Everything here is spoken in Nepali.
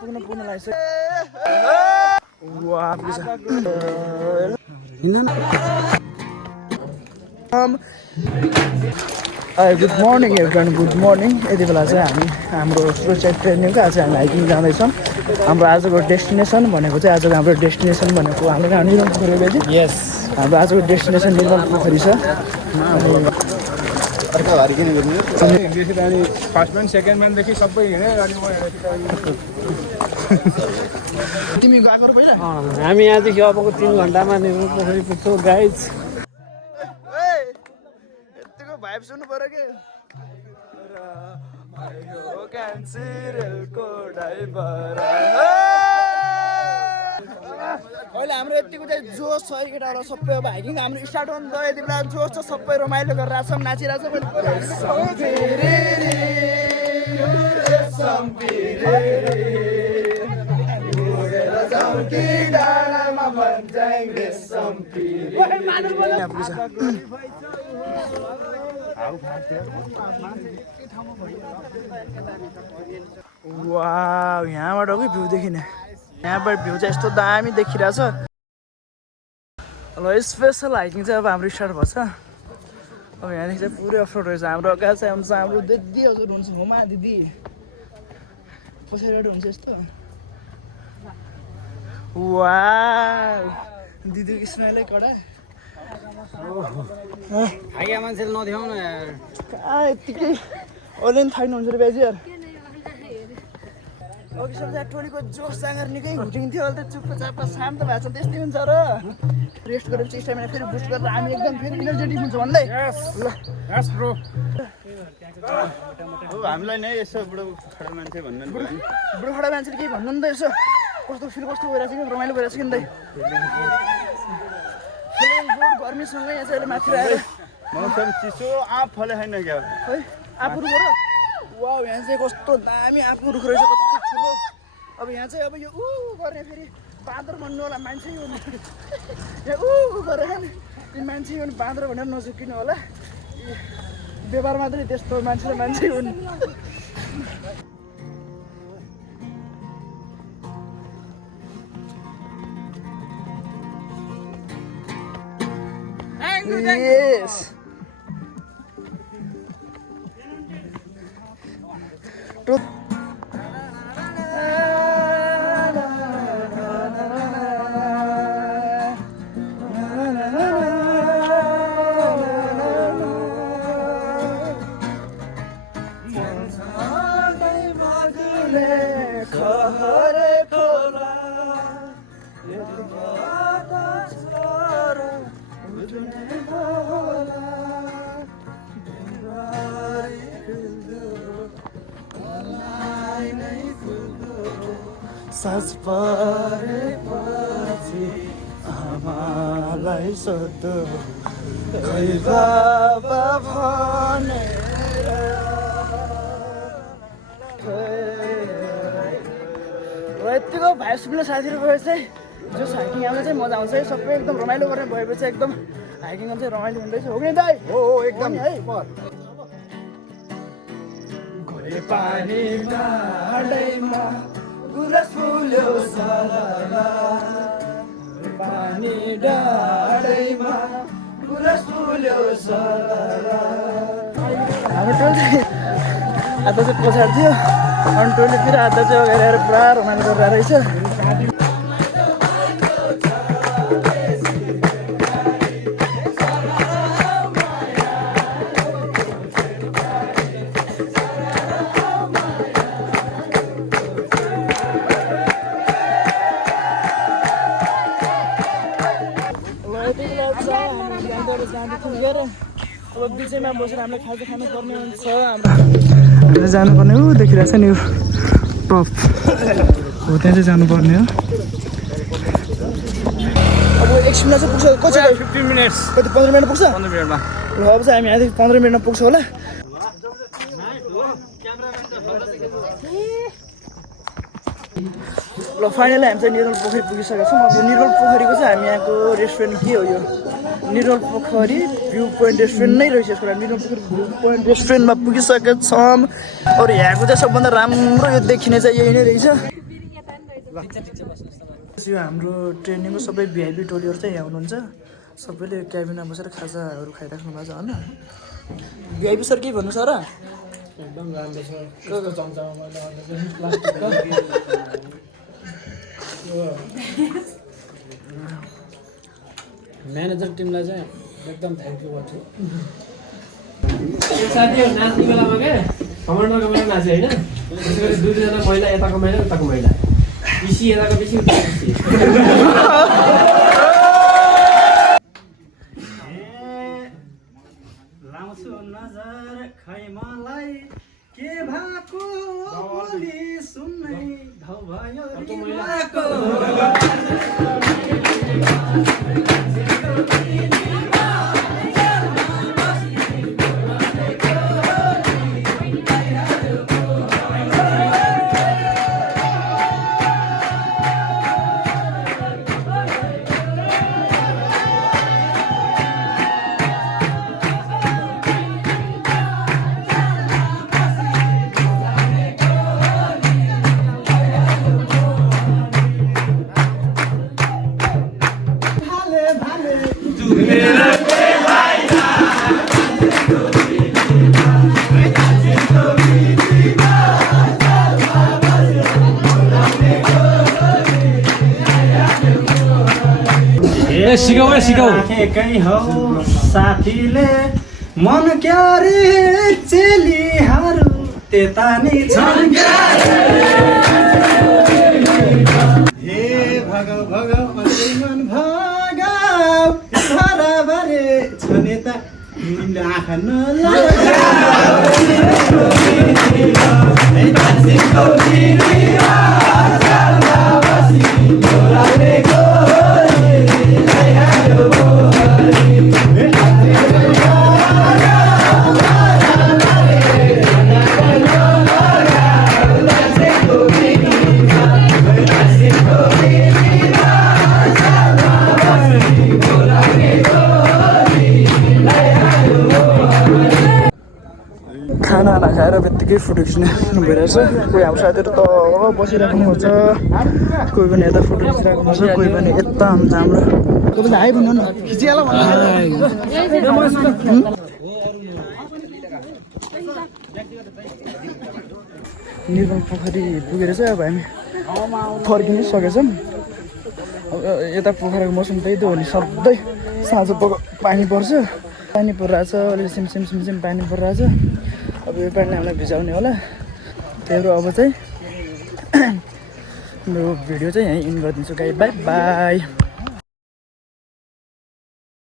पुग्न लाग्छ good morning everyone good morning यति बेला चाहिँ हामी हाम्रो सुरक्षा ट्रेनिङको आज हामी हाइकिङ जाँदैछौँ हाम्रो आजको डेस्टिनेसन भनेको चाहिँ आजको हाम्रो डेस्टिनेसन भनेको हाम्रो निर्मल पोखरी बेजी यस हाम्रो आजको डेस्टिनेसन निर्मल पोखरी छ फर्स्ट म्यान सेकेन्ड म्यानदेखि सबै हिँड्यो अनि तिमी गएको र पहिला हामी यहाँदेखि अबको 3 घण्टामा निर्मल पोखरी पुग्छौँ गाइज यतिको भाइब सुन्नु पर्यो कि अहिले हाम्रो यतिको चाहिँ जोस छ केटाहरू सबै अब हाइकिङ हाम्रो स्टार्ट हुनु त यति बेला जोस छ सबै रमाइलो गरेर छौँ नाचिरहेको वाउ यहाँबाट कि भ्यू देखिने यहाँबाट भ्यू चाहिँ यस्तो दामी देखिरहेछ ल स्पेसल हाइकिङ चाहिँ अब हाम्रो स्टार्ट भएछ अब यहाँदेखि चाहिँ पुरै अफरोड रहेछ हाम्रो अगाडि चाहिँ हुन्छ हाम्रो दिदी हजुर हुन्छ होमा दिदी पछाडि हुन्छ यस्तो वाउ दिदीको स्माइलै कडा आगे मान्छेले नदेखाउन यार यत्तिकै अहिले पनि थाहा हुन्छ बेजी यार अघि सब टोलीको जोस जाँगर निकै घुटिन्थ्यो अहिले त चुप्पो चाप्पा शान्त भएको छ त्यस्तै हुन्छ र रेस्ट गरेपछि स्टामिना फेरि बुस्ट गरेर हामी एकदम फेरि इनर्जेटिक हुन्छ भन्दै ल यस ब्रो हामीलाई नै यसो बुढो खडा मान्छे भन्नु नि बुढो खडा मान्छेले केही भन्नु नि त यसो कस्तो फिल कस्तो भइरहेछ कि रमाइलो भइरहेछ कि नि बोर्ड गर्मीसँगै यहाँ चाहिँ अहिले माथि आएर मौसम चिसो आँप फले छैन क्या है आँप रुख र वाउ यहाँ चाहिँ कस्तो दामी आँपको रुख रहेछ कति ठुलो अब यहाँ चाहिँ अब यो ऊ गर्ने फेरि बाँदर भन्नु होला मान्छे हो यहाँ ऊ गरेर नि मान्छे हो नि बाँदर भनेर नझुकिनु होला व्यवहार मात्रै त्यस्तो मान्छे र मान्छे हुन् Yes. सास परेपछि आमालाई सोध्नु खै बाबा भनेर यतिको भाइ सुन्ने साथीहरू भए चाहिँ जो हाइकिङ आउनु चाहिँ मजा आउँछ है सबै एकदम रमाइलो गर्ने भएपछि एकदम हाइकिङ चाहिँ रमाइलो हुँदैछ हो कि दाइ हो एकदम है घोडे पानी डाँडैमा गुराँस फुल्यो सलला पानी डाँडैमा गुराँस फुल्यो सलला हाम्रो टोल चाहिँ आधा चाहिँ पछाडि थियो अनि टोली फेरि आधा चाहिँ अगाडि आएर पुरा रमाइलो गरेर रहेछ अब बिचैमा बसेर हामीलाई खाजा खानुपर्ने हुन्छ हाम्रो जानुपर्ने हो देखिरहेछ नि टप हो त्यहाँ चाहिँ जानुपर्ने हो अब एकछिनमा चाहिँ पुग्छ कति 15 मिनट्स कति 15 मिनट पुग्छ 15 मिनटमा ल अब चाहिँ हामी यहाँदेखि 15 मिनटमा पुग्छ होला ल फाइनली हामी चाहिँ निर्मल पोखरी पुगिसकेका छौँ अब निर्मल पोखरीको चाहिँ हामी यहाँको रेस्टुरेन्ट के हो यो निर्मल पोखरी भ्यू पोइन्ट रेस्टुरेन्ट नै रहेछ यसको निर्मल पोखरी भ्यू पोइन्ट रेस्टुरेन्टमा पुगिसकेका छौँ और यहाँको चाहिँ सबभन्दा राम्रो यो देखिने चाहिँ यही नै रहेछ यो हाम्रो ट्रेनिङको सबै भिआइपी टोलीहरू चाहिँ यहाँ हुनुहुन्छ सबैले क्याबिनमा बसेर खाजाहरू खाइराख्नु भएको छ होइन भिआइपी सर के भन्नु छ र एकदम राम्रो छ कस्तो चम्चामा मैले प्लास्टिकको म्यानेजर टिमलाई चाहिँ एकदम थ्याङ्क यू गर्छु साथीहरू नाच्ने बेलामा क्या कमान्डरको बेला नाच्यो होइन त्यसै गरी 2-2 जना महिला यताको महिला उताको महिला पिसी यताको पिसी उताको पिसी लाउँछु नजर खै मलाई के भएको बोली सुन्नै घाउ भयो रिवाको सिकाऊ राखेकै हौ साथीले मन क्यारे चेलीहरू त्यता नि छन् हे भगौ भगौ अझै मन भगाऊ भरे छने त तिमीले आँखा खाना खाएर बित्तिकै फोटो खिच्ने भइरहेछ कोही हाम्रो साथीहरू त बसिराख्नु हुन्छ कोही पनि यता फोटो खिचिरहेको हुन्छ कोही पनि यता हुन्छ हाम्रो कोही पनि हाई भन्नु न खिचिहाल निर्मल पोखरी पुगेर चाहिँ अब हामी फर्किनु सकेछौँ अब यता पोखराको मौसम त्यही त हो नि सधैँ साँझ पानी पर्छ पानी परिरहेछ अलिक सिमसिम पानी परिरहेछ अब यो पानीले हामीलाई भिजाउने होला त्यही भएर अब चाहिँ मेरो भिडियो चाहिँ यहीँ इन गरिदिन्छु गाई बाई बाई